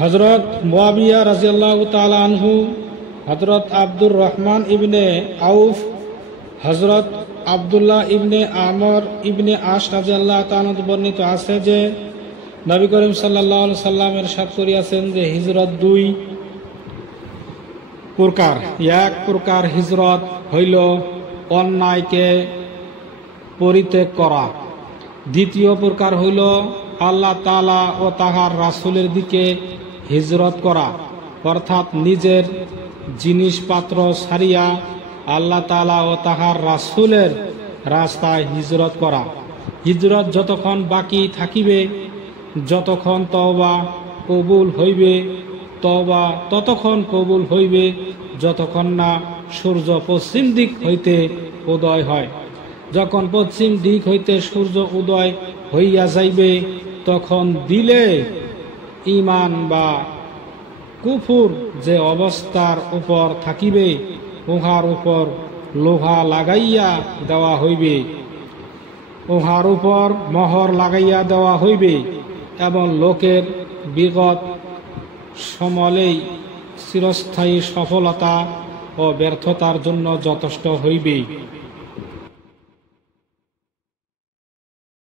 হযরত মুয়াবিয়া রাদিয়াল্লাহু তাআলা আনহু, হযরত আব্দুর রহমান ইবনে আউফ, হযরত আব্দুল্লাহ ইবনে আমর ইবনে আস রাদিয়াল্লাহু তাআলা বর্ণিত আছে যে নবী করিম সাল্লাল্লাহু আলাইহি সাল্লাম ইরশাদ করিয়াছেন যে হিজরত দুই প্রকার। এক প্রকার হিজরত হইল অন্যায়কে পরিত্যাগ করা, দ্বিতীয় প্রকার হইল আল্লাহ তাআলা ও তাহার রাসূলের দিকে হিজরত করা, অর্থাৎ নিজের জিনিসপত্র ছাড়িয়া আল্লাহ তাআলা ও তাহার রাসূলের রাস্তায় হিজরত করা। হিজরত যতক্ষণ বাকি থাকিবে, যতক্ষণ তওবা কবুল হইবে, তওবা ততক্ষণ কবুল হইবে যতক্ষণ না সূর্য পশ্চিম দিক হইতে উদয় হয়। যখন পশ্চিম দিক হইতে সূর্য উদয় হইয়া যাইবে, তখন দিলে ঈমান বা কুফর যে অবস্থার উপর থাকিবে, উহার উপর লোহা লাগাইয়া দেওয়া হইবে, উহার উপর মোহর লাগাইয়া দেওয়া হইবে এবং লোকের বিগত সমলেই চিরস্থায়ী সফলতা ও ব্যর্থতার জন্য যথেষ্ট হইবে।